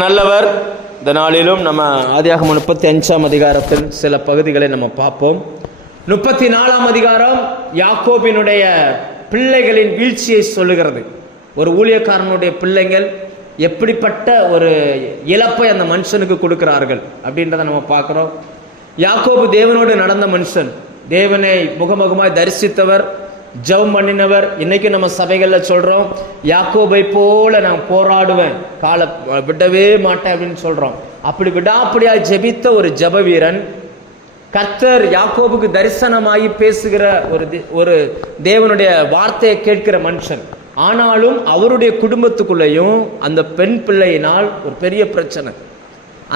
நல்லவர். இந்த நாளிலும் நம்ம ஆதியாகமம் 35ஆம் அதிகாரத்தில் சில பகுதிகளை நம்ம பார்ப்போம். 34ஆம் அதிகாரம் யாக்கோபினுடைய பிள்ளைகளின் வீழ்ச்சியை சொல்லுகிறது. ஒரு ஊழியக்காரனுடைய பிள்ளைகள் எப்படிப்பட்ட ஒரு இழப்பை அந்த மனுஷனுக்கு கொடுக்கிறார்கள் அப்படின்றத நம்ம பார்க்கிறோம். யாக்கோபு தேவனோடு நடந்த மனுஷன், தேவனை முகமுகமாய் தரிசித்தவர், ஜெபம் பண்ணினவர். இன்னைக்கு நம்ம சபைகள்ல சொல்றோம், யாக்கோபை போல நான் போராடுவேன், காலை விடவே மாட்டேன் அப்படின்னு சொல்றோம். அப்படி விடாப்படியா ஜெபித்த ஒரு ஜெப வீரன், கர்த்தர் யாக்கோபுக்கு தரிசனமாகி பேசுகிற ஒரு தேவனுடைய வார்த்தையை கேட்கிற மனுஷன். ஆனாலும் அவருடைய குடும்பத்துக்குள்ளேயும் அந்த பெண் பிள்ளையினால் ஒரு பெரிய பிரச்சனை.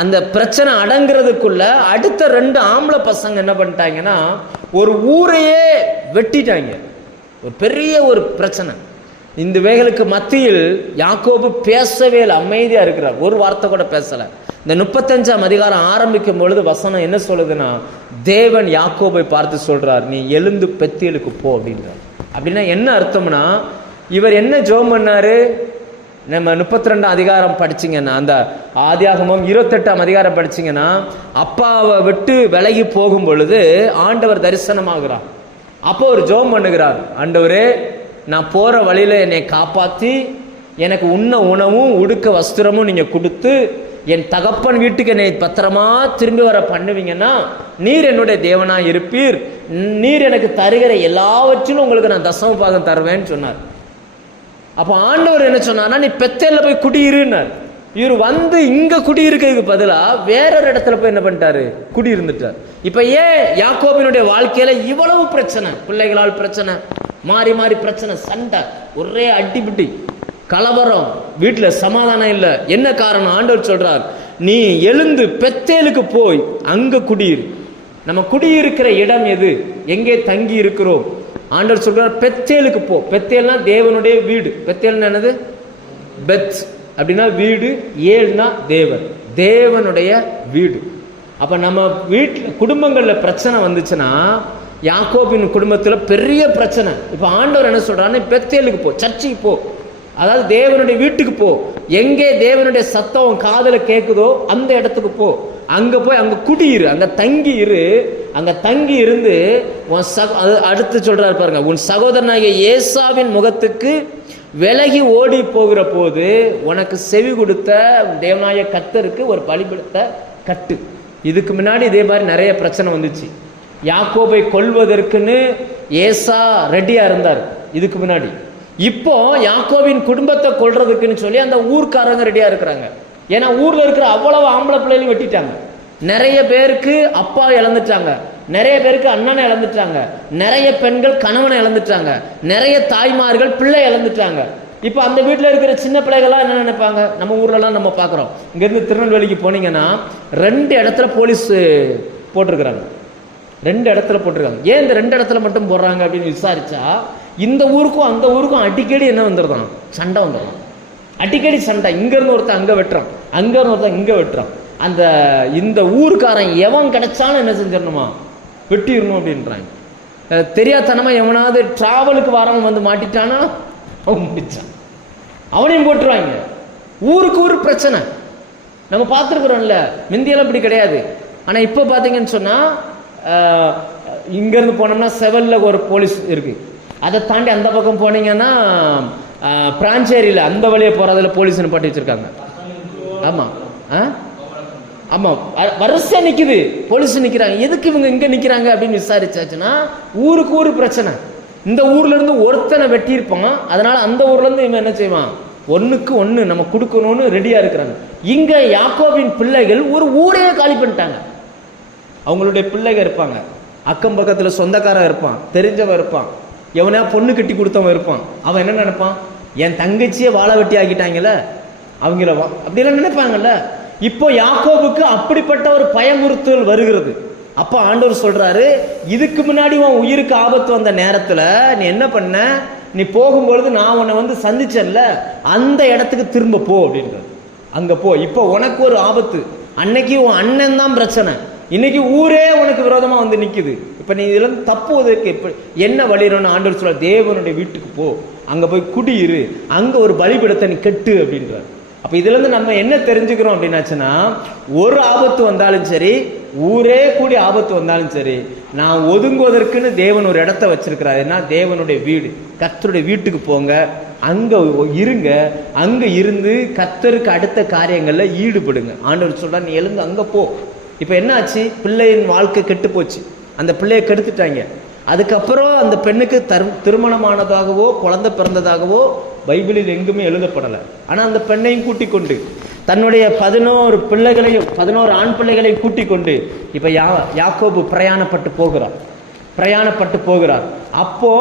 அந்த பிரச்சனை அடங்குறதுக்குள்ள அடுத்த 2 ஆம்பளை பசங்க என்ன பண்ணிட்டாங்கன்னா ஒரு ஊரையே வெட்டிட்டாங்க. ஒரு பெரிய ஒரு பிரச்சனை. இந்த வேகளுக்கு மத்தியில் யாக்கோபு பேசவே இல்லை, அமைதியா இருக்கிறார், ஒரு வார்த்தை கூட பேசல. இந்த 35ஆம் அதிகாரம் ஆரம்பிக்கும் பொழுது வசனம் என்ன சொல்லுதுன்னா, தேவன் யாக்கோபை பார்த்து சொல்றார், நீ எழுந்து பெத்தேலுக்கு போ அப்படின்றார். அப்படின்னா என்ன அர்த்தம்னா, இவர் என்ன ஜெபம் பண்ணாரு? நம்ம 32ஆம் அதிகாரம் படிச்சிங்கன்னா, அந்த ஆதியாகமம் 28ஆம் அதிகாரம் படிச்சிங்கன்னா, அப்பாவை விட்டு விலகி போகும் பொழுது ஆண்டவர் தரிசனமாகிறார். அப்போ ஒரு ஜெபம் பண்ணுகிறார், ஆண்டவரே நான் போற வழியில என்னை காப்பாற்றி எனக்கு உண்ண உணவும் உடுக்க வஸ்திரமும் நீங்க கொடுத்து என் தகப்பன் வீட்டுக்கு என்னை பத்திரமா திரும்பி வர பண்ணுவீங்கன்னா நீர் என்னுடைய தேவனா இருப்பீர், நீர் எனக்கு தருகிற எல்லாவற்றிலும் உங்களுக்கு நான் தசம பாகம் தருவேன்னு சொன்னார். அப்போ ஆண்டவர் என்ன சொன்னார்னா, நீ பெத்தேல்ல போய் குடியிருன்னார். இவர் வந்து இங்க குடியிருக்கிறதுக்கு பதிலா வேற ஒரு இடத்துல போய் என்ன பண்ணிட்டாரு, குடியிருந்துட்டார். இப்ப ஏன் யாக்கோபினுடைய வாழ்க்கையில இவ்வளவு பிரச்சனை? பிள்ளைகளால் பிரச்சனை, மாறி மாறி பிரச்சனை, சண்டை, ஒரே அடிபிடி, கலவரம், வீட்டுல சமாதானம் இல்லை. என்ன காரணம்? ஆண்டவர் சொல்றார், நீ எழுந்து பெத்தேலுக்கு போய் அங்க குடியிரு. நம்ம குடியிருக்கிற இடம் எது, எங்கே தங்கி இருக்கிறோம்? ஆண்டவர் சொல்றார், பெத்தேலுக்கு போ. பெத்தேல்னா தேவனுடைய வீடு. பெத்தேல்னா என்னது? பெத் அப்படின்னா வீடு, ஏல்னா தேவன், தேவனுடைய வீடு. அப்ப நம்ம வீட்டில் குடும்பங்கள்ல பிரச்சனை வந்துச்சுன்னா, யாக்கோபின் குடும்பத்துல பெரிய பிரச்சனை. இப்ப ஆண்டவர் என்ன சொல்றாரு, பெத்தேலுக்கு போ, சர்ச்சுக்கு போ, அதாவது தேவனுடைய வீட்டுக்கு போ. எங்கே தேவனுடைய சத்தம் காதுல கேட்குதோ அந்த இடத்துக்கு போ. அங்க போய் அங்க குடியிரு, அங்க தங்கி இரு. அங்க தங்கி இருந்து அடுத்து சொல்றாரு பாருங்க, உன் சகோதரனாகிய ஏசாவின் முகத்துக்கு விலகி ஓடி போகிற போது உனக்கு செவி கொடுத்த தேவனாய கர்த்தருக்கு ஒரு பலிபீடத்த கட்டு. இதுக்கு முன்னாடி இதே மாதிரி நிறைய பிரச்சனை வந்துச்சு. யாக்கோபை கொல்வதற்குன்னு ஏசா ரெடியா இருந்தார் இதுக்கு முன்னாடி. இப்போ யாக்கோபின் குடும்பத்தை கொல்றதுக்குன்னு சொல்லி அந்த ஊர்க்காரங்க ரெடியா இருக்கிறாங்க. ஏன்னா ஊர்ல இருக்கிற அவ்வளவு ஆம்பளை பிள்ளைகளையும் வெட்டிட்டாங்க. நிறைய பேருக்கு அப்பா இழந்துட்டாங்க, நிறைய பேருக்கு அண்ணனை இழந்துட்டாங்க, நிறைய பெண்கள் கணவனை இழந்துட்டாங்க, நிறைய தாய்மார்கள் பிள்ளை இழந்துட்டாங்க. இப்ப அந்த வீட்டுல இருக்கிற சின்ன பிள்ளைகள்லாம் என்ன நினைப்பாங்க? நம்ம ஊர்ல எல்லாம் நம்ம பாக்குறோம், இங்க இருந்து திருநெல்வேலிக்கு போனீங்கன்னா 2 இடத்துல போலீஸ் போட்டிருக்கிறாங்க. 2 இடத்துல போட்டிருக்காங்க. ஏன் இந்த 2 இடத்துல மட்டும் போடுறாங்க அப்படின்னு விசாரிச்சா, இந்த ஊருக்கும் அந்த ஊருக்கும் அடிக்கடி என்ன வந்துடுறான், சண்டை வந்துடுறான். அடிக்கடி சண்டை. இங்க இருந்து ஒருத்தன் அங்க வெட்டுறான், அங்க இருந்து ஒருத்தன் இங்க வெட்டுறான். அந்த இந்த ஊருக்காரன் எவன் கிடைச்சாலும் என்ன செஞ்சிடணுமா, வெட்டிடணும் அப்படின்றாங்க. தெரியாதனமா எவனாவது டிராவலுக்கு வரவன் வந்து மாட்டிட்டானா அவன் முடிச்சான், அவனையும் போட்டுருவாங்க. ஊருக்கு ஊர் பிரச்சனை நம்ம பார்த்துருக்குறோம்ல. முந்தியெல்லாம் இப்படி கிடையாது. ஆனா இப்ப பாத்தீங்கன்னு சொன்னா, இங்க இருந்து போனோம்னா செவல்ல ஒரு போலீஸ் இருக்கு, அதை தாண்டி அந்த பக்கம் போனீங்கன்னா பிராஞ்சேரியில அந்த வழியே போறதுல போலீஸ் நிப்பாட்டி வச்சிருக்காங்க. ஆமா ஆமா, வரிசையா நிக்குது, போலீஸ் நிக்கிறாங்க. எதுக்கு இவங்க இங்க நிக்கிறாங்க அப்படின்னு விசாரிச்சாச்சுன்னா, ஊருக்கு ஊரு பிரச்சனை. இந்த ஊர்ல இருந்து ஒருத்தனை வெட்டி இருப்பான், அதனால அந்த ஊர்ல இருந்து இவன் என்ன செய்வான், ஒண்ணுக்கு ஒண்ணு நம்ம கொடுக்கணும்னு ரெடியா இருக்கிறாங்க. இங்க யாக்கோபின் பிள்ளைகள் ஒரு ஊரையே காலி பண்ணிட்டாங்க. அவங்களுடைய பிள்ளைகள் இருப்பாங்க, அக்கம் பக்கத்துல சொந்தக்காரன் இருப்பான், தெரிஞ்சவன் இருப்பான், எவனா பொண்ணு கட்டி கொடுத்தவன் இருப்பான். அவன் என்ன நினைப்பான், என் தங்கச்சியை வாழை வெட்டி ஆக்கிட்டாங்கல்ல அவங்கள, அப்படியெல்லாம் நினைப்பாங்கல்ல. இப்போ யாக்கோபுக்கு அப்படிப்பட்ட ஒரு பயமுறுத்தல் வருகிறது. அப்ப ஆண்டவர் சொல்றாரு, இதுக்கு முன்னாடி உன் உயிருக்கு ஆபத்து வந்த நேரத்துல நீ என்ன பண்ண, நீ போகும்பொழுது நான் உன்னை வந்து சந்திச்சேன்ல, அந்த இடத்துக்கு திரும்ப போ அப்படின்றது. அங்க போ. இப்போ உனக்கு ஒரு ஆபத்து. அன்னைக்கு உன் அண்ணன் தான் பிரச்சனை, இன்னைக்கு ஊரே உனக்கு விரோதமா வந்து நிக்குது. இப்ப நீ இதுல இருந்து தப்புவதற்கு என்ன வழின்னு ஆண்டவர் சொல்ற, தேவனுடைய வீட்டுக்கு போ, அங்க போய் குடியிரு, அங்க ஒரு பலிபீடத்தை நீ கட்டு அப்படின்றார். அப்ப இதுல இருந்து நம்ம என்ன தெரிஞ்சுக்கிறோம் அப்படின்னாச்சுன்னா, ஒரு ஆபத்து வந்தாலும் சரி, ஊரே கூடி ஆபத்து வந்தாலும் சரி, நான் ஒதுங்குவதற்குன்னு தேவன் ஒரு இடத்த வச்சிருக்கிறார். ஏன்னா தேவனுடைய வீடு, கர்த்தருடைய வீட்டுக்கு போங்க, அங்க இருங்க, அங்க இருந்து கர்த்தருக்கு அடுத்த காரியங்கள்ல ஈடுபடுங்க. ஆண்டவர் சொல்றா, நீ எழுந்து அங்க போ. இப்ப என்ன ஆச்சு? பிள்ளையின் வாழ்க்கை கெட்டு போச்சு. அந்த பிள்ளையை கெடுத்துட்டாங்க. அதுக்கப்புறம் அந்த பெண்ணுக்கு திருமணமானதாகவோ குழந்தை பிறந்ததாகவோ பைபிளில் எங்குமே எழுதப்படலை. ஆனா அந்த பெண்ணையும் கூட்டிக் கொண்டு, தன்னுடைய 11 ஆண் பிள்ளைகளையும் கூட்டிக் கொண்டு இப்ப யாக்கோபு பிரயாணப்பட்டு போகிறார். அப்போ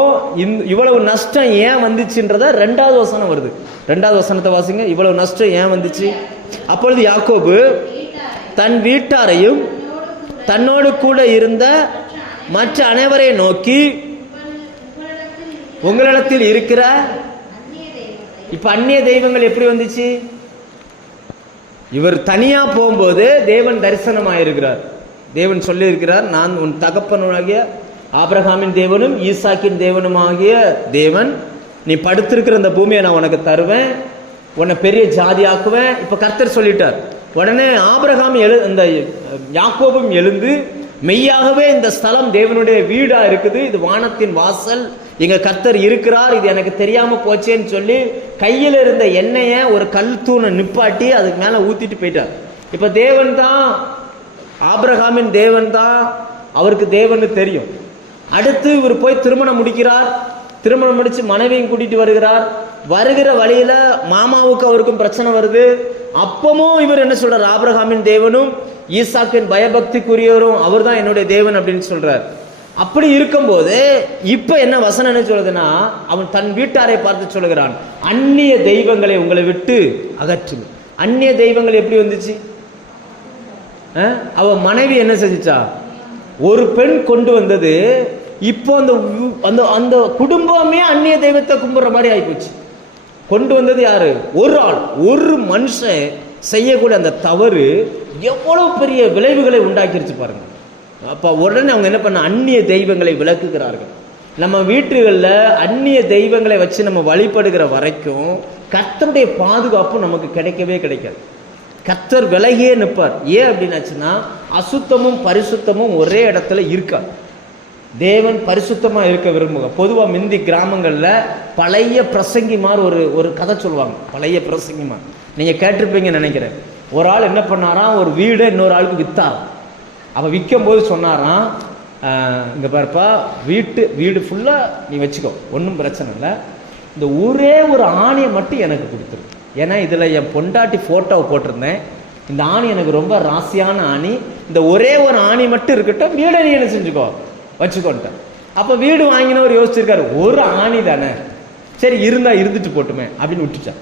இவ்வளவு நஷ்டம் ஏன் வந்துச்சுன்றத 2வது வசனம் வருது. 2வது வசனத்தை வாசிங்க. இவ்வளவு நஷ்டம் ஏன் வந்துச்சு? அப்பொழுது யாக்கோபு தன் வீட்டாரையும் தன்னோடு கூட இருந்த மற்ற அனைவரை நோக்கி, உங்களிடத்தில் இருக்கிற இப்ப அந்நிய தெய்வங்கள் எப்படி வந்துச்சு? இவர் தனியா போகும்போது தேவன் தரிசனமாயிருக்கிறார். தேவன் சொல்லி இருக்கிறார், நான் உன் தகப்பனாகிய ஆபிரகாமின் தேவனும் ஈசாக்கின் தேவனுமாகிய தேவன், நீ படுத்திருக்கிற இந்த பூமியை நான் உனக்கு தருவேன், உன்னை பெரிய ஜாதி ஆக்குவேன். இப்ப கர்த்தர் சொல்லிட்டார். உடனே ஆபிரகாம் இந்த யாக்கோபும் எழுந்து, மெய்யாகவே இந்த ஸ்தலம் தேவனுடைய வீடா இருக்குது, இது வானத்தின் வாசல், எங்க கர்த்தர் இருக்கிறார், இது எனக்கு தெரியாம போச்சேன்னு சொல்லி கையில இருந்த எண்ணெய ஒரு கல் தூணை நிப்பாட்டி அதுக்கு மேல ஊத்திட்டு போயிட்டார். இப்ப தேவன் தான், ஆபிரகாமின் தேவன் தான் அவருக்கு தேவன் தெரியும். அடுத்து இவர் போய் திருமணம் முடிக்கிறார். திருமணம் முடிச்சு மனைவியும் கூட்டிட்டு வருகிற வழியில மாமாவுக்கு அவருக்கும் பிரச்சனை வருது. அப்பமும் இவர் என்ன சொல்றார்? ஆபிரகாமின் தேவனும் ஈசாக்கின் பயபக்திக்குரியவரும் அவர் தான் என்னுடைய தேவன் அப்படின்னு சொல்றார். அப்படி இருக்கும்போது இப்ப என்ன வசனம் என்ன சொல்றதுன்னா, அவன் தன் வீட்டாரை பார்த்து சொல்லுகிறான், அந்நிய தெய்வங்களை உங்களை விட்டு அகற்றுங்க. அந்நிய தெய்வங்கள் எப்படி வந்துச்சு? அவ மனைவி என்ன செஞ்சுச்சா? ஒரு பெண் கொண்டு வந்தது. இப்போ அந்த அந்த குடும்பமே அந்நிய தெய்வத்தை கும்பிடுற மாதிரி ஆயிப்போச்சு. கொண்டு வந்தது யாரு? ஒரு ஆள், ஒரு மனுஷன் செய்யக்கூடிய அந்த தவறு எவ்வளவு பெரிய விளைவுகளை உண்டாக்கிருச்சு பாருங்க. அப்ப உடனே அவங்க என்ன பண்ண? அந்நிய தெய்வங்களை விளக்குகிறார்கள். நம்ம வீட்டுகளில் அந்நிய தெய்வங்களை வச்சு நம்ம வழிபடுகிற வரைக்கும் கர்த்தருடைய பாதுகாப்பு நமக்கு கிடைக்கவே கிடைக்காது. கர்த்தர் விலகியே நிற்பார். ஏன் அப்படின்னாச்சுன்னா, அசுத்தமும் பரிசுத்தமும் ஒரே இடத்துல இருக்காது. தேவன் பரிசுத்தமா இருக்க விரும்புங்க. பொதுவா மிந்தி கிராமங்கள்ல பழைய பிரசங்கிமார் ஒரு கதை சொல்லுவாங்க. பழைய பிரசங்கிமார் நீங்க கேட்டிருப்பீங்கன்னு நினைக்கிறேன். ஒரு ஆள் என்ன பண்ணாராம், ஒரு வீடை இன்னொரு ஆளுக்கு வித்தார். அவ விற்கும் போது சொன்னாராம், இங்க பாருப்பா, வீடு ஃபுல்லா நீ வச்சுக்கோ, ஒன்றும் பிரச்சனை இல்லை, இந்த ஒரே ஒரு ஆணியை மட்டும் எனக்கு கொடுத்துரு. ஏன்னா இதுல என் பொண்டாட்டி போட்டோவை போட்டிருந்தேன், இந்த ஆணி எனக்கு ரொம்ப ராசியான ஆணி, இந்த ஒரே ஒரு ஆணி மட்டும் இருக்கட்டும், வீடை நீ என்ன செஞ்சுக்கோ, வச்சுக்கோன்ட்டேன். அப்ப வீடு வாங்கினவர் யோசிச்சிருக்காரு, ஒரு ஆணி தானே, சரி இருந்தா இருந்துட்டு போட்டுமே அப்படின்னு விட்டுச்சார்.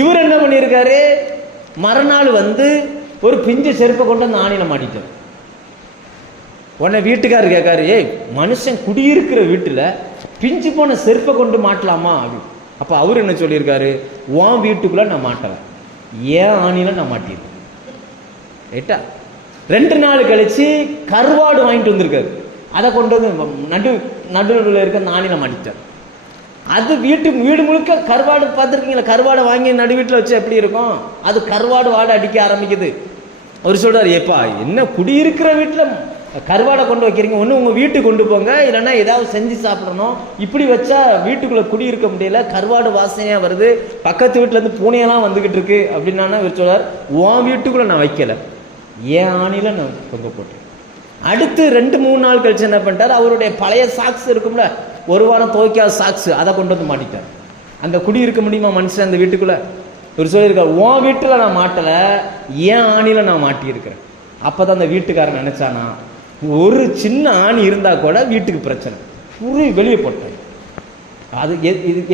இவர் என்ன பண்ணியிருக்காரு, மறுநாள் வந்து ஒரு பிஞ்சு செருப்பை கொண்டு அந்த ஆணியில மாட்டிட்டார். உடனே வீட்டுக்காரர் கேட்காரு, ஏய் மனுஷன் குடியிருக்கிற வீட்டுல பிஞ்சு போன செருப்பை கொண்டு மாட்டலாமா அப்படின்னு. அப்ப அவர் என்ன சொல்லியிருக்காரு, உன் வீட்டுக்குள்ள நான் மாட்டல, ஏன் ஆணியில நான் மாட்டிருக்கேன். ரைட்டா? 2 நாள் கழிச்சு கருவாடு வாங்கிட்டு வந்திருக்காரு. அதை கொண்டு வந்து நடுவில் இருக்க அந்த ஆணியில மாட்டிட்டார். அது வீடு முழுக்க கருவாடு. பார்த்துருக்கீங்களா? கருவாடை வாங்கி நடு வீட்டில் வச்சு எப்படி இருக்கும்? அது கருவாடு வாடை அடிக்க ஆரம்பிக்குது. அவர் சொல்றாரு, ஏப்பா என்ன குடியிருக்கிற வீட்டில் கருவாடை கொண்டு வைக்கிறீங்க, ஒன்று உங்க வீட்டுக்கு கொண்டு போங்க, இல்லைன்னா ஏதாவது செஞ்சு சாப்பிடணும். இப்படி வச்சா வீட்டுக்குள்ள குடியிருக்க முடியல, கருவாடு வாசனையா வருது, பக்கத்து வீட்டுல இருந்து பூனையெல்லாம் வந்துகிட்டு இருக்கு அப்படின்னா இவர் சொல்றார், உன் வீட்டுக்குள்ள நான் வைக்கல, ஏன் ஆணில நான் தொங்க போட்டேன். அடுத்து 2-3 நாள் கழிச்சு என்ன பண்ணிட்டார், அவருடைய பழைய சாக்ஸ் இருக்கும்ல, ஒரு வாரம் துவைக்காத சாக்ஸ், அதை கொண்டு வந்து மாட்டிட்டார். அந்த குடி இருக்க முடியுமா மனுஷன் அந்த வீட்டுக்குள்ள? இவர் சொல்லியிருக்கார், உன் வீட்டுல நான் மாட்டல, ஏன் ஆணில நான் மாட்டி இருக்கிறேன். அப்பதான் அந்த வீட்டுக்காரன் நினைச்சானா, ஒரு சின்ன ஆணி இருந்தா கூட வீட்டுக்கு பிரச்சனை, வெளியே போட்டாங்க. அது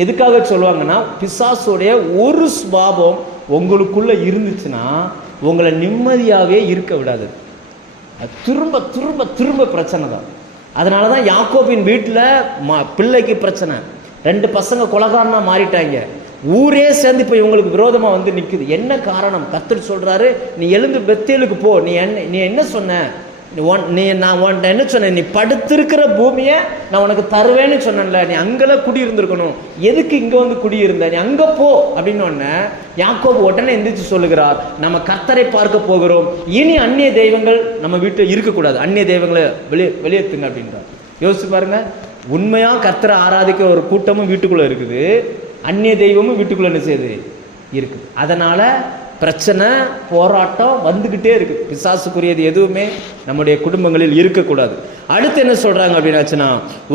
எதுக்காக சொல்லுவாங்கன்னா, பிசாசுடைய ஒரு சுபாவம் உங்களுக்குள்ள இருந்துச்சுன்னா உங்களை நிம்மதியாவே இருக்க விடாது. திரும்ப திரும்ப திரும்ப பிரச்சனை தான். அதனாலதான் யாக்கோபின் வீட்டுல பிள்ளைக்கு பிரச்சனை, 2 பசங்க கொலைகாரனா மாறிட்டாங்க, ஊரே சேர்ந்து இப்ப இவங்களுக்கு விரோதமா வந்து நிக்குது. என்ன காரணம்? கர்த்தர் சொல்றாரு, நீ எழுந்து பெத்தேலுக்கு போ, நீ என்ன சொன்ன, நான் உன்ட்ட என்ன சொன்னேன், நீ படுத்திருக்கிற பூமியை நான் உனக்கு தருவேன்னு சொன்னேன்ல, நீ அங்கெல்லாம் குடியிருந்திருக்கணும், எதுக்கு இங்க வந்து குடியிருந்த, நீ அங்க போ அப்படின்னு உடனே யாக்கோபு உடனே எந்திரிச்சு சொல்லுகிறார், நம்ம கர்த்தரை பார்க்க போகிறோம், இனி அந்நிய தெய்வங்கள் நம்ம வீட்டில் இருக்கக்கூடாது, அந்நிய தெய்வங்களை வெளியேற்றுங்க அப்படின்றார். யோசிச்சு பாருங்க, உண்மையா கர்த்தரை ஆராதிக்க ஒரு கூட்டமும் வீட்டுக்குள்ள இருக்குது, அந்நிய தெய்வமும் வீட்டுக்குள்ள என்ன செய்யுது இருக்குது. அதனால பிரச்சனை போராட்டம் வந்துகிட்டே இருக்கு. பிசாசுக்குரியது எதுவுமே நம்முடைய குடும்பங்களில் இருக்கக்கூடாது. அடுத்து என்ன சொல்றாங்க அப்படின்னாச்சுன்னா,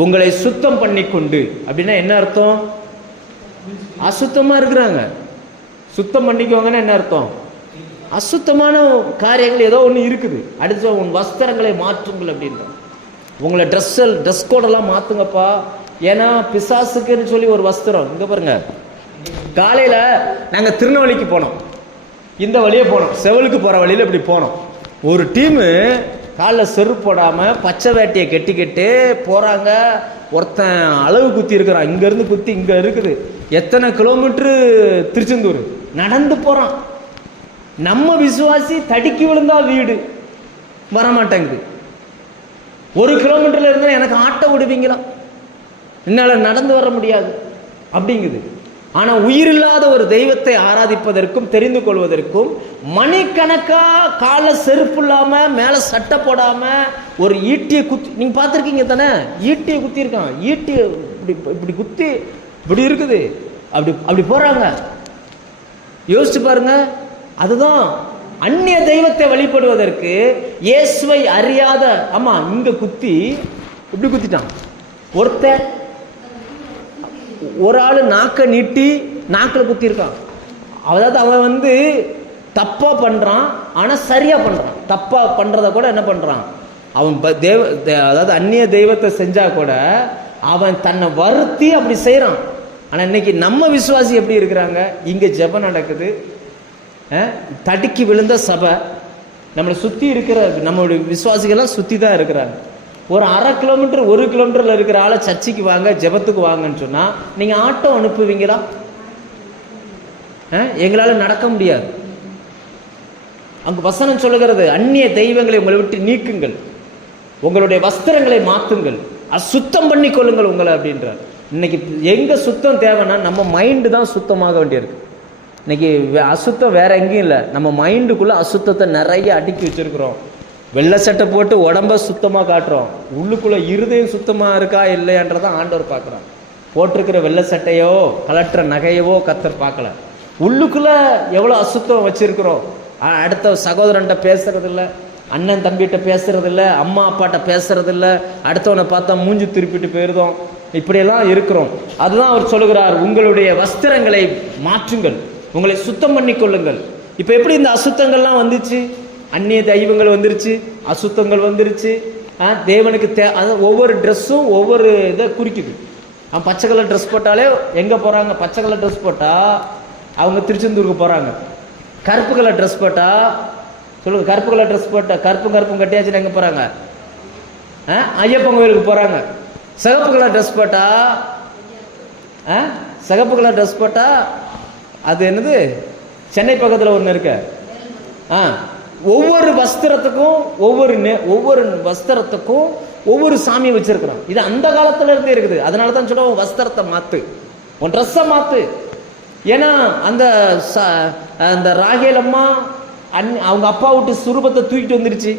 உங்களை சுத்தம் பண்ணி கொண்டு அப்படின்னா என்ன அர்த்தம்? அசுத்தமா இருக்கிறாங்க, சுத்தம் பண்ணிக்கோங்கன்னு என்ன அர்த்தம்? அசுத்தமான காரியங்கள் ஏதோ ஒன்று இருக்குது. அடுத்து உன் வஸ்திரங்களை மாற்றுங்கள் அப்படின்ற, உங்களை ட்ரெஸ் கோடெல்லாம் மாத்துங்கப்பா. ஏன்னா பிசாசுக்குன்னு சொல்லி ஒரு வஸ்திரம். இங்க பாருங்க, காலையில நாங்க திருநெல்வேலிக்கு போனோம், இந்த வழியே போனோம், செவலுக்கு போற வழியில இப்படி போனோம். ஒரு டீமு காலில் செருப்பு போடாம பச்சை வேட்டியை கெட்டிக்கிட்டு போறாங்க. ஒருத்தன் அளவு குத்தி இருக்கிறான், இங்க இருந்து குத்தி இங்க இருக்குது. எத்தனை கிலோமீட்டரு திருச்செந்தூர் நடந்து போறான். நம்ம விசுவாசி தடுக்கி விழுந்தா வீடு வரமாட்டேங்குது. 1 கிலோமீட்டர்ல இருந்தா எனக்கு ஆட்டோ விடுவீங்களா, என்னால நடந்து வர முடியாது அப்படிங்குது. ஆனா உயிரில்லாத ஒரு தெய்வத்தை ஆராதிப்பதற்கும் தெரிந்து கொள்வதற்கும் மணிக்கணக்கா கால செருப்பு இல்லாம மேல சட்டை போடாம ஒரு ஈட்டியை குத்தி, நீங்க பார்த்திருக்கீங்க தானே, ஈட்டியை குத்தி இருக்கான், ஈட்டியை இப்படி குத்தி இப்படி இருக்குது, அப்படி போறாங்க. யோசிச்சு பாருங்க. அதுதான் அந்நிய தெய்வத்தை வழிபடுவதற்கு இயேசுவை அறியாத, ஆமா இங்க குத்தி இப்படி குத்திட்டான். ஒரு ஆளு நாக்க நீட்டி நாக்கில் குத்தி இருக்கான். அதாவது அவன் தப்பா பண்றான், ஆனா சரியா பண்றான். தப்பா பண்றத கூட என்ன பண்றான், அவன் அதாவது அந்நிய தெய்வத்தை செஞ்சா கூட அவன் தன்னை வருத்தி அப்படி செய்யறான். ஆனா இன்னைக்கு நம்ம விசுவாசி எப்படி இருக்கிறாங்க, இங்க ஜெபம் நடக்குது, தடுக்கி விழுந்த சபை, நம்மளை சுத்தி இருக்கிற நம்மளுடைய விசுவாசிகள்லாம் சுத்தி தான் இருக்கிறாங்க. ஒரு 1/2 கிலோமீட்டர் 1 கிலோமீட்டர்ல இருக்கிற ஆளை சர்ச்சைக்கு வாங்க, ஜெபத்துக்கு வாங்கன்னு சொன்னா நீங்க ஆட்டோ அனுப்புவீங்களா? எங்களால நடக்க முடியாது. அங்கு வசனம் சொல்லுகிறது, அந்நிய தெய்வங்களை உங்களை விட்டு நீக்குங்கள், உங்களுடைய வஸ்திரங்களை மாத்துங்கள், அசுத்தம் பண்ணி கொள்ளுங்கள் உங்களை அப்படின்றார். இன்னைக்கு எங்க சுத்தம் தேவைன்னா நம்ம மைண்டு தான் சுத்தமாக வேண்டியிருக்கு. இன்னைக்கு அசுத்தம் வேற எங்கேயும் இல்லை, நம்ம மைண்டுக்குள்ள அசுத்தத்தை நிறைய அடுக்கி வச்சிருக்கிறோம். வெள்ளை சட்டை போட்டு உடம்ப சுத்தமா காட்டுறோம், உள்ளுக்குள்ள இருதயம் சுத்தமா இருக்கா இல்லையான்றதான் ஆண்டவர் பார்க்குறான். போட்டிருக்கிற வெள்ளை சட்டையோ கலட்டுற நகையவோ கர்த்தர் பார்க்கல, உள்ளுக்குள்ள எவ்வளோ அசுத்தம் வச்சிருக்கிறோம். அடுத்த சகோதரன்ட்ட பேசுறது இல்லை, அண்ணன் தம்பிகிட்ட பேசுறது இல்லை, அம்மா அப்பாட்ட பேசுறது இல்லை, அடுத்தவனை பார்த்தா மூஞ்சி திருப்பிட்டு போயிருந்தோம், இப்படியெல்லாம் இருக்கிறோம். அதுதான் அவர் சொல்லுகிறார், உங்களுடைய வஸ்திரங்களை மாற்றுங்கள், உங்களை சுத்தம் பண்ணி கொள்ளுங்கள். இப்போ எப்படி இந்த அசுத்தங்கள்லாம் வந்துச்சு? அந்நிய தெய்வங்கள் வந்துருச்சு, அசுத்தங்கள் வந்துருச்சு. தேவனுக்கு ஒவ்வொரு ட்ரெஸ்ஸும் ஒவ்வொரு இதை குறிக்குது. அவன் பச்சை கலர் ட்ரெஸ் போட்டாலே எங்கே போகிறாங்க, பச்சை கலர் ட்ரெஸ் போட்டால் அவங்க திருச்செந்தூருக்கு போகிறாங்க. கருப்பு கலர் ட்ரெஸ் போட்டால் சொல்லுங்க, கருப்பு கலர் ட்ரெஸ் போட்டால் கருப்பும் கட்டியாச்சுன்னு எங்கே போகிறாங்க? ஐயப்பன் கோயிலுக்கு போகிறாங்க. சிகப்பு கலர் ட்ரெஸ் போட்டால் அது என்னது, சென்னை பக்கத்தில் ஒன்று இருக்கு. ஒவ்வொரு வஸ்திரத்துக்கும் ஒவ்வொரு வஸ்திரத்துக்கும் ஒவ்வொரு சாமியை வச்சிருக்கிறோம். இது அந்த காலத்துல இருந்தே இருக்குது. அதனால தான் சொல்லுவோம், வஸ்திரத்தை மாத்து, உன் ட்ரெஸ்ஸை மாத்து. ஏன்னா அந்த ராகேல் அம்மா அவங்க அப்பா விட்டு சுரூபத்தை தூக்கிட்டு வந்துருச்சு,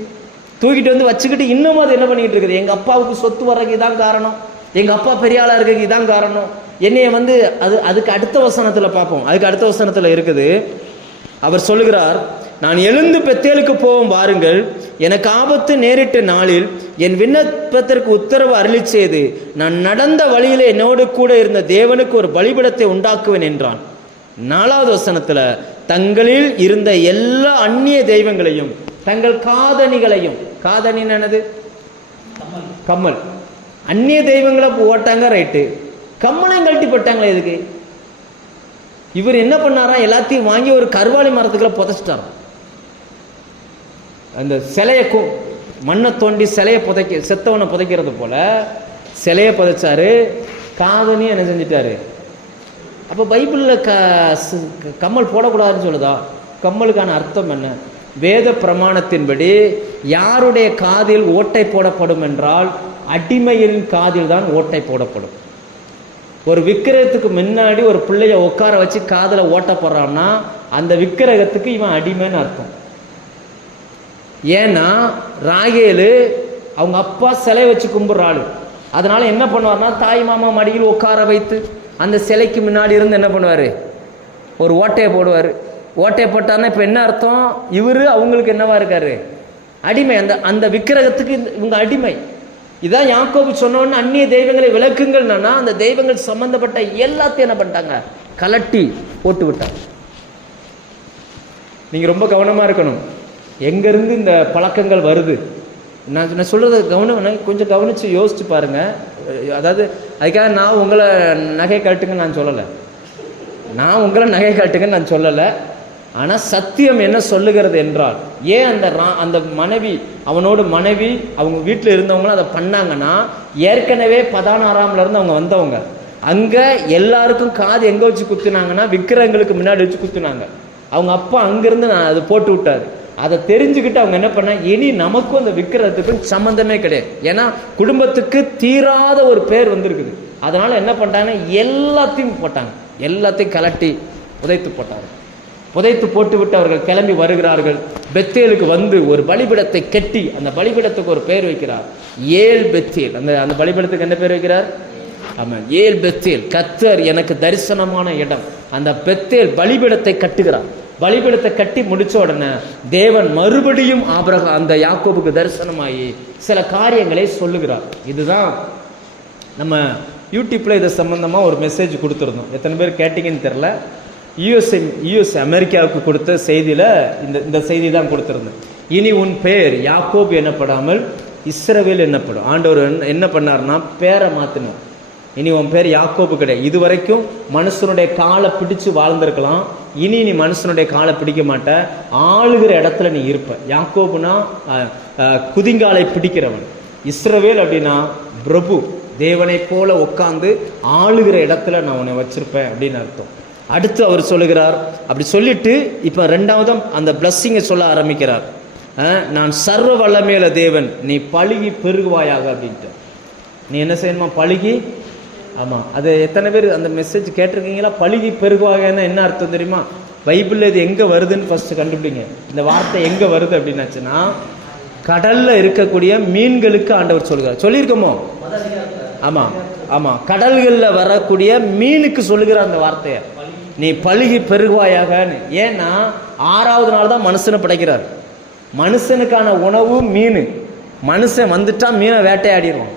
தூக்கிட்டு வந்து வச்சுக்கிட்டு இன்னமும் அது என்ன பண்ணிக்கிட்டு இருக்குது, எங்க அப்பாவுக்கு சொத்து வர்றதுக்கு இதான் காரணம், எங்க அப்பா பெரிய ஆளா இருக்கிறதுக்கு இதான் காரணம். என்னைய அதுக்கு அடுத்த வசனத்துல பார்ப்போம், அதுக்கு அடுத்த வசனத்துல இருக்குது. அவர் சொல்லுகிறார், நான் எழுந்து பெத்தேலுக்கு போவோம் வாருங்கள், எனக்கு ஆபத்து நேரிட்ட நாளில் என் விண்ணப்பத்திற்கு உத்தரவு அருளி செய்து நான் நடந்த வழியில என்னோடு கூட இருந்த தேவனுக்கு ஒரு பலிபீடத்தை உண்டாக்குவேன் என்றான். 4வது வசனத்துல, தங்களில் இருந்த எல்லா அந்நிய தெய்வங்களையும் தங்கள் காதணிகளையும், காதணின்னு கம்மல், அந்நிய தெய்வங்களை போட்டாங்க, ரைட்டு, கம்மலையும் கழட்டி போட்டாங்களே எதுக்கு? இவர் என்ன பண்ணாரா, எல்லாத்தையும் வாங்கி ஒரு கருவாளி மரத்துக்குள்ள புதைச்சிட்டார். அந்த சிலையை மண்ணை தோண்டி சிலையை செத்தவனை புதைக்கிறது போல சிலையை புதைச்சாரு, காதணி என்ன செஞ்சிட்டாரு. அப்போ பைபிளில் கம்மல் போடக்கூடாதுன்னு சொல்லுதா? கம்மலுக்கான அர்த்தம் என்ன? வேத பிரமாணத்தின்படி யாருடைய காதில் ஓட்டை போடப்படும் என்றால் அடிமையின் காதில் தான் ஓட்டை போடப்படும். ஒரு விக்கிரகத்துக்கு முன்னாடி ஒரு பிள்ளைய உட்கார வச்சு காதில் ஓட்ட போடுறான்னா அந்த விக்கிரகத்துக்கு இவன் அடிமைன்னு அர்த்தம். ஏன்னா ராகேலு அவங்க அப்பா சிலை வச்சு கும்பிட்றாள். அதனால என்ன பண்ணுவார்னா தாய் மாமா மடியில் உட்கார வைத்து அந்த சிலைக்கு முன்னாடி இருந்து என்ன பண்ணுவார், ஒரு ஓட்டையை போடுவார். ஓட்டையை போட்டார்னா இப்போ என்ன அர்த்தம், இவர் அவங்களுக்கு என்னவா இருக்காரு, அடிமை. அந்த அந்த விக்கிரகத்துக்கு இவங்க அடிமை. இதான் யாக்கோபு சொன்னோன்னு அந்நிய தெய்வங்களை விளக்குங்கள்னா அந்த தெய்வங்கள் சம்பந்தப்பட்ட எல்லாத்தையும் என்ன பண்ணிட்டாங்க, கலட்டி போட்டு விட்டாங்க. நீங்கள் ரொம்ப கவனமாக இருக்கணும். எங்கேருந்து இந்த பழக்கங்கள் வருது, நான் சொல்கிறத கொஞ்சம் கவனித்து யோசிச்சு பாருங்கள். அதாவது அதுக்காக நான் உங்களை நகை கட்டுங்கன்னு நான் சொல்லலை, நான் உங்களை நகை கட்டுங்கன்னு நான் சொல்லலை. ஆனால் சத்தியம் என்ன சொல்லுகிறது என்றால், ஏன் அந்த மனைவி அவனோட மனைவி அவங்க வீட்டில் இருந்தவங்களும் அதை பண்ணாங்கன்னா, ஏற்கனவே 16ஆம்ல இருந்து அவங்க வந்தவங்க. அங்கே எல்லாருக்கும் காது எங்கே வச்சு குத்துனாங்கன்னா விக்கிரகங்களுக்கு முன்னாடி வச்சு குத்துனாங்க. அவங்க அப்பா அங்கேருந்து நான் அதை போட்டு விட்டார். அதை தெரிஞ்சுக்கிட்டு அவங்க என்ன பண்ண, இனி நமக்கும் அந்த விக்கிரகத்துக்கும் சம்மந்தமே கிடையாது. ஏன்னா குடும்பத்துக்கு தீராத ஒரு பேர் வந்திருக்குது. அதனால என்ன பண்ணிட்டாங்கன்னா எல்லாத்தையும் போட்டாங்க, எல்லாத்தையும் கலட்டி புதைத்து போட்டாங்க. புதைத்து போட்டு விட்டு அவர்கள் கிளம்பி வருகிறார்கள். பெத்தேலுக்கு வந்து ஒரு பலிபீடத்தை கட்டி அந்த பலிபீடத்துக்கு ஒரு பேர் வைக்கிறார், ஏல் பெத்தேல். அந்த பலிபீடத்துக்கு என்ன பேர் வைக்கிறார்? ஆமாம், ஏல் பெத்தேல், கர்த்தர் எனக்கு தரிசனமான இடம். அந்த பெத்தேல் பலிபீடத்தை கட்டுகிறார். பலிபீடத்தை கட்டி முடிச்ச உடனே தேவன் மறுபடியும் அந்த யாக்கோபுக்கு தரிசனமாகி சில காரியங்களை சொல்லுகிறார். இதுதான் நம்ம யூடியூப்ல இதை சம்பந்தமா ஒரு மெசேஜ் கொடுத்துருந்தோம். எத்தனை பேர் கேட்டீங்கன்னு தெரியல. யுஎஸ் அமெரிக்காவுக்கு கொடுத்த செய்தியில இந்த செய்தி தான் கொடுத்திருந்தேன். இனி உன் பெயர் யாக்கோபு எனப்படாமல் இஸ்ரவேல் என்னப்படும். ஆண்டவர் என்ன பண்ணார்னா பேரை மாத்தினார். இனி உன் பேர் யாக்கோபு கிடையாது. இதுவரைக்கும் மனுஷனுடைய காலை பிடிச்சு வாழ்ந்திருக்கலாம், இனி நீ மனுஷனுடைய காலை பிடிக்க மாட்ட, ஆளுகிற இடத்துல நீ இருப்ப. யாக்கோபுனா குதிங்காலை பிடிக்கிறவன், இஸ்ரவேல் அப்படின்னா பிரபு, தேவனை போல உட்கார்ந்து ஆளுகிற இடத்துல நான் உன்னை வச்சிருப்பேன் அப்படின்னு அர்த்தம். அடுத்து அவர் சொல்லுகிறார். அப்படி சொல்லிட்டு இப்போ ரெண்டாவதும் அந்த பிளஸ்ஸிங்கை சொல்ல ஆரம்பிக்கிறார். நான் சர்வ வல்லமையுள்ள தேவன், நீ பழுகி பெருகுவாயாக அப்படின்ட்டு. நீ என்ன செய்யணுமா, பழுகி. ஆமாம், அது எத்தனை பேர் அந்த மெசேஜ் கேட்டிருக்கீங்களா? பழுகி பெருகுவாகன்னா என்ன அர்த்தம் தெரியுமா? பைபிளில் இது எங்கே வருதுன்னு ஃபர்ஸ்ட் கண்டுபிடிங்க. இந்த வார்த்தை எங்கே வருது அப்படின்னாச்சுன்னா, கடல்ல இருக்கக்கூடிய மீன்களுக்கு ஆண்டவர் சொல்கிறார். சொல்லியிருக்கோமோ? ஆமாம் ஆமாம், கடல்களில் வரக்கூடிய மீனுக்கு சொல்லுகிற அந்த வார்த்தையை, நீ பழுகி பெருகுவாயாகன்னு. ஏன்னா 6வது நாள் தான் மனுஷனை படைக்கிறார். மனுஷனுக்கான உணவு மீன். மனுஷன் வந்துட்டா மீனை வேட்டையாடிடுவான்.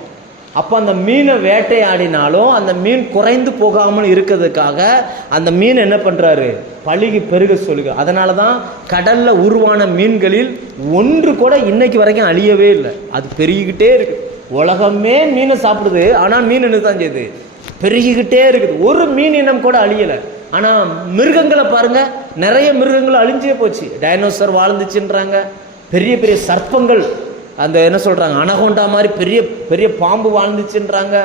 அப்போ அந்த மீனை வேட்டையாடினாலும் அந்த மீன் குறைந்து போகாமல் இருக்கிறதுக்காக அந்த மீன் என்ன பண்றாரு, பழுகி பெருக சொல்லுங்க. அதனால தான் கடல்ல உருவான மீன்களில் ஒன்று கூட இன்னைக்கு வரைக்கும் அழியவே இல்லை. அது பெருகிக்கிட்டே இருக்கு. உலகமே மீனை சாப்பிடுது, ஆனால் மீன் என்ன தான் செய்யுது, பெருகிக்கிட்டே இருக்குது. ஒரு மீன் இனம் கூட அழியலை. ஆனால் மிருகங்களை பாருங்க, நிறைய மிருகங்கள் அழிஞ்சே போச்சு. டைனோசர் வாழ்ந்துச்சுன்றாங்க, பெரிய பெரிய சர்ப்பங்கள், அந்த என்ன சொல்றாங்க, அனகோண்டா மாதிரி பெரிய பெரிய பாம்பு வாழ்ந்துச்சுன்றாங்க,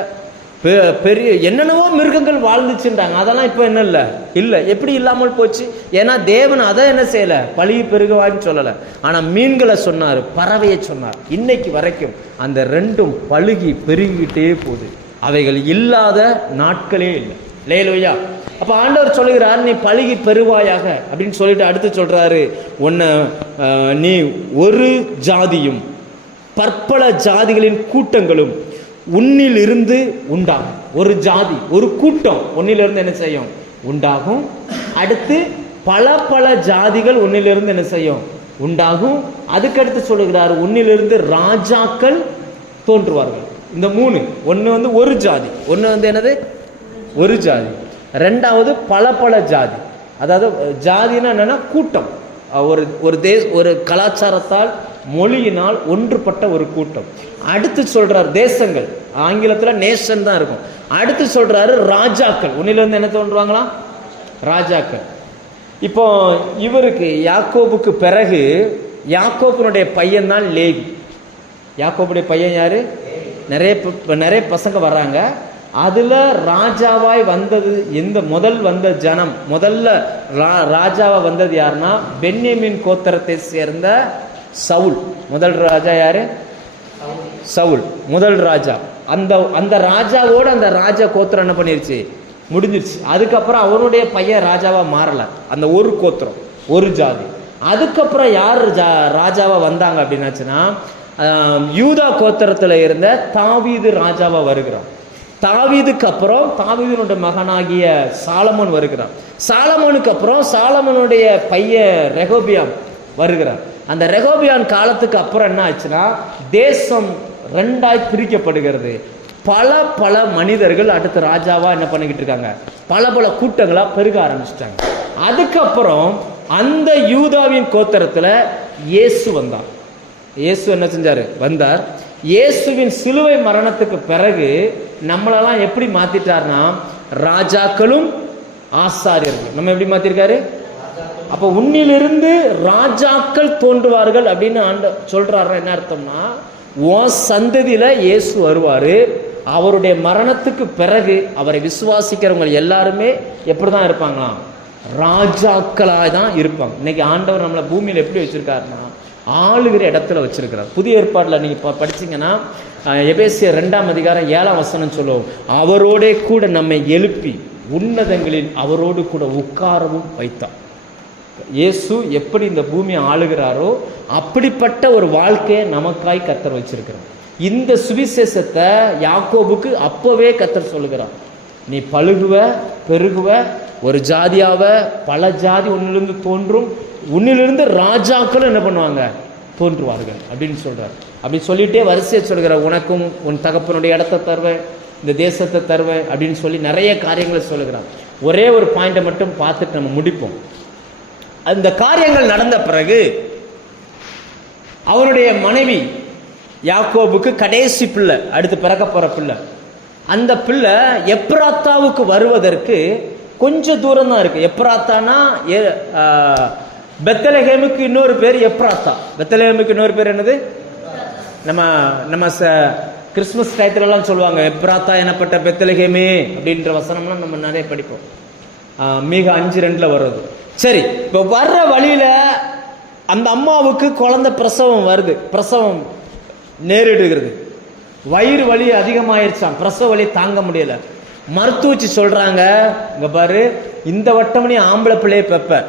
பெரிய என்னென்னவோ மிருகங்கள் வாழ்ந்துச்சுன்றாங்க. அதெல்லாம் இப்போ என்ன இல்லை, எப்படி இல்லாமல் போச்சு? ஏன்னா தேவன் அதை என்ன செய்யலை, பழுகி பெருகுவான்னு சொல்லலை. ஆனால் மீன்களை சொன்னார், பறவையை சொன்னார். இன்னைக்கு வரைக்கும் அந்த ரெண்டும் பழுகி பெருகிக்கிட்டே போகுது. அவைகள் இல்லாத நாட்களே இல்லை. லேலோயா. அப்ப ஆண்டவர் சொல்லுகிறார், நீ பழுகி பெருவாயாக அப்படின்னு சொல்லிட்டு அடுத்து சொல்றாரு, உன்னை நீ ஒரு ஜாதியும் பற்பல ஜாதிகளின் கூட்டங்களும் உன்னில் இருந்து உண்டாகும். ஒரு ஜாதி, ஒரு கூட்டம் உன்னிலிருந்து என்ன செய்யும், உண்டாகும். அடுத்து பல பல ஜாதிகள் உன்னிலிருந்து என்ன செய்யும், உண்டாகும். அதுக்கடுத்து சொல்லுகிறார், உன்னிலிருந்து ராஜாக்கள் தோன்றுவார்கள். இந்த மூணு, ஒன்று ஒரு ஜாதி, ஒன்று என்னது, ஒரு ஜாதி. ரெண்டாவது பல பல ஜாதி. அதாவது ஜாதினா என்னன்னா கூட்டம், ஒரு கலாச்சாரத்தால் மொழியினால் ஒன்றுபட்ட ஒரு கூட்டம். அடுத்து சொல்றாரு தேசங்கள், ஆங்கிலத்தில் நேஷன் தான் இருக்கும். அடுத்து சொல்றாரு ராஜாக்கள், உன்னிலிருந்து என்ன தோன்றுவாங்களா, ராஜாக்கள். இப்போ இவருக்கு யாக்கோபுக்கு பிறகு யாக்கோபுனுடைய பையன் தான் லேவி. யாக்கோபுடைய பையன் யாரு? நிறைய பசங்க வர்றாங்க. அதுல ராஜாவாய் வந்தது முதல் வந்த ஜனம், முதல்ல ராஜாவா வந்தது யாருன்னா பென்யமீன் கோத்திரத்தை சேர்ந்த சவுல். முதல் ராஜா யாரு? சவுல் முதல் ராஜா. அந்த ராஜாவோட அந்த ராஜா கோத்திரம் என்ன பண்ணிருச்சு? முடிஞ்சிருச்சு. அதுக்கப்புறம் அவருடைய பையன் ராஜாவா மாறல. அந்த ஒரு கோத்திரம், ஒரு ஜாதி. அதுக்கப்புறம் யார் ராஜாவா வந்தாங்க அப்படின்னாச்சுன்னா யூதா கோத்திரத்துல இருந்த தாவீது ராஜாவா வருகிறான். தாவீதுக்கு அப்புறம் தாவீதுனுடைய மகனாகிய சாலமோன் வருகிறான். சாலமோனுக்கு அப்புறம் சாலமோனுடைய பையன் ரெகோபியாம் வருகிறான். அந்த ரெகோபியான் காலத்துக்கு அப்புறம் என்ன ஆச்சுன்னா தேசம் ரெண்டாய் பிரிக்கப்படுகிறது. பல மனிதர்கள் அடுத்த ராஜாவா என்ன பண்ணிக்கிட்டு இருக்காங்க? பல கூட்டங்களா பெருக ஆரம்பிச்சிட்டாங்க. அதுக்கப்புறம் அந்த யூதாவின் கோத்திரத்துல இயேசு வந்தார். இயேசு என்ன செஞ்சாரு? வந்தார். இயேசுவின் சிலுவை மரணத்துக்கு பிறகு நம்மளெல்லாம் எப்படி மாத்திட்டார்னா ராஜாக்களும் ஆசாரியர்கள். நம்ம எப்படி மாத்திருக்காரு? அப்ப உன்னிலிருந்து ராஜாக்கள் தோன்றுவார்கள் அப்படின்னு சொல்றாரு. என்ன அர்த்தம்னா உன் சந்ததியில இயேசு வருவாரு. அவருடைய மரணத்துக்கு பிறகு அவரை விசுவாசிக்கிறவங்க எல்லாருமே எப்படிதான் இருப்பாங்களாம்? ராஜாக்களாக தான் இருப்பாங்க. இன்னைக்கு ஆண்டவர் நம்மளை பூமியில் எப்படி வச்சிருக்காருன்னா ஆளுகிற இடத்துல வச்சிருக்கிறார். புதிய ஏற்பாட்டில் நீங்க படிச்சீங்கன்னா எபேசியர் 2ஆம் அதிகாரம் 7ஆம் வசனம் சொல்லுவோம், அவரோட கூட நம்மை எழுப்பி உன்னதங்களில் அவரோடு கூட உட்காரவும் வைத்தார். இயேசு எப்படி இந்த பூமியை ஆளுகிறாரோ அப்படிப்பட்ட ஒரு வாழ்க்கையை நமக்காய் கர்த்தர் வச்சிருக்கிறார். இந்த சுவிசேஷத்தை யாக்கோபுக்கு அப்பவே கர்த்தர் சொல்லுகிறார், நீ பழுகுவ பெருகுவ, ஒரு ஜாதியாவ, பல ஜாதி உன்னிலிருந்து தோன்றும், உன்னிலிருந்து ராஜாக்களும் என்ன பண்ணுவாங்க? தோன்றுவார்கள் அப்படின்னு சொல்றார். அப்படி சொல்லிட்டே வரிசையை சொல்கிறார், உனக்கும் உன் தகப்பனுடைய இடத்தை தருவேன், இந்த தேசத்தை தருவேன் அப்படின்னு சொல்லி நிறைய காரியங்களை சொல்லுகிறார். ஒரே ஒரு பாயிண்டை மட்டும் பார்த்துட்டு நம்ம முடிப்போம். அந்த காரியங்கள் நடந்த பிறகு அவருடைய மனைவி யாக்கோபுக்கு கடைசி பிள்ளை, அடுத்து பிறக்க போற பிள்ளை, அந்த பிள்ளை எப்ராத்தாவுக்கு வருவதற்கு கொஞ்சம் தூரம் தான் இருக்கு. எப்ராத்தானா பெத்லகேமுக்கு இன்னொரு பேர் எப்ராத்தா. பெத்லகேமுக்கு இன்னொரு பேர் என்னது? நம்ம கிறிஸ்துமஸ் டயத்துல எல்லாம் சொல்லுவாங்க, எப்ராத்தா எனப்பட்ட பெத்லகேமே அப்படின்ற வசனம்லாம் நம்ம நிறைய படிப்போம். மீக 5:2 வருது. சரி, இப்போ வர்ற வழியில அந்த அம்மாவுக்கு குழந்தை பிரசவம் வருது, பிரசவம் நேரிடுகிறது. வயிறு வலி அதிகமாயிருச்சான், பிரசவ வலி தாங்க முடியல. மருத்துவச்சி சொல்றாங்க, இங்க பாரு, இந்த வட்டம் நீ ஆம்பளை பிள்ளையை பெப்ப,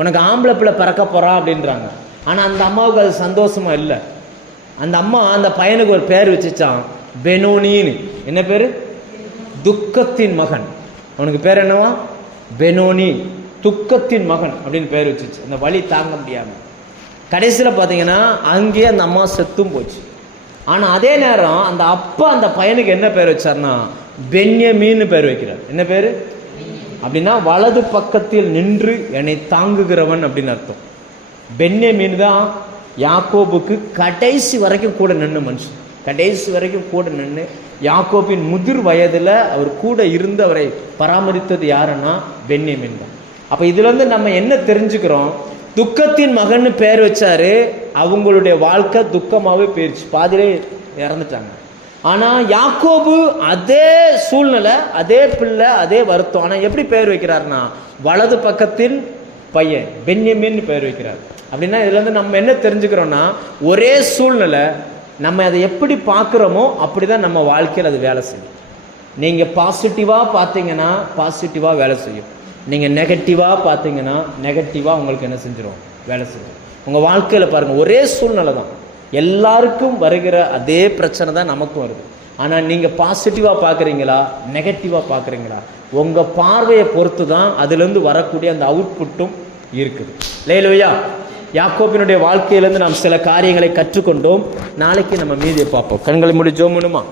உனக்கு ஆம்பளை பிள்ளை பிறக்க போறான் அப்படின்றாங்க. ஆனா அந்த அம்மாவுக்கு அது சந்தோஷமா இல்லை. அந்த அம்மா அந்த பையனுக்கு ஒரு பேர் வச்சுச்சான், பெனோனின்னு. என்ன பேரு? துக்கத்தின் மகன். அவனுக்கு பேர் என்னவா? பெனோனி, துக்கத்தின் மகன் அப்படின்னு பேர் வச்சுச்சு. அந்த வலி தாங்க முடியாம கடைசியில பாத்தீங்கன்னா அங்கேயே அந்த அம்மா செத்தும் போச்சு. ஆனா அதே நேரம் அந்த அப்பா அந்த பையனுக்கு என்ன பேர் வச்சார்னா பென்யமீன்னு பேர் வைக்கிறார். என்ன பேரு அப்படின்னா வலது பக்கத்தில் நின்று என்னை தாங்குகிறவன் அப்படின்னு அர்த்தம். பென்யமீன் தான் யாக்கோபுக்கு கடைசி வரைக்கும் கூட நின்று மனுஷன். கடைசி வரைக்கும் கூட நின்று யாக்கோபின் முதிர் வயதுல அவர் கூட இருந்து அவரை பராமரித்தது யாருன்னா பென்யமீன் தான். அப்ப இதுல இருந்து நம்ம என்ன தெரிஞ்சுக்கிறோம்? துக்கத்தின் மகன் பேர் வச்சாரு, அவங்களுடைய வாழ்க்கை துக்கமாவே போயிருச்சு, பாதியிலே இறந்துட்டாங்க. ஆனா யாக்கோபு அதே சூழ்நிலை, அதே பிள்ளை, அதே வருத்தம். ஆனா எப்படி பேர் வைக்கிறாருன்னா வலது பக்கத்தின் பையன் பென்யமீன் பேர் வைக்கிறார். அப்படின்னா இதுல இருந்து நம்ம என்ன தெரிஞ்சுக்கிறோம்னா ஒரே சூழ்நிலை, நம்ம அதை எப்படி பார்க்குறோமோ அப்படிதான் நம்ம வாழ்க்கையில் அது வேலை செய்யும். நீங்க பாசிட்டிவா பார்த்தீங்கன்னா பாசிட்டிவா வேலை செய்யும். நீங்க நெகட்டிவா பார்த்தீங்கன்னா நெகட்டிவா உங்களுக்கு என்ன செஞ்சிடும்? வேலை செய்யும். உங்க வாழ்க்கையில பாருங்க, ஒரே சூழ்நிலை தான், எல்லாருக்கும் வருகிற அதே பிரச்சனை தான் நமக்கும் வருது. ஆனா நீங்க பாசிட்டிவா பார்க்குறீங்களா நெகட்டிவா பார்க்குறீங்களா? உங்க பார்வையை பொறுத்து தான் அதுல இருந்து வரக்கூடிய அந்த அவுட்புட்டும் இருக்குது. லேலூயா. யாக்கோபினுடைய வாழ்க்கையிலிருந்து நாம் சில காரியங்களை கற்றுக்கொண்டோம். நாளைக்கு நம்ம மீதியை பார்ப்போம். கண்களை மூடி ஜெபம் பண்ணுமா?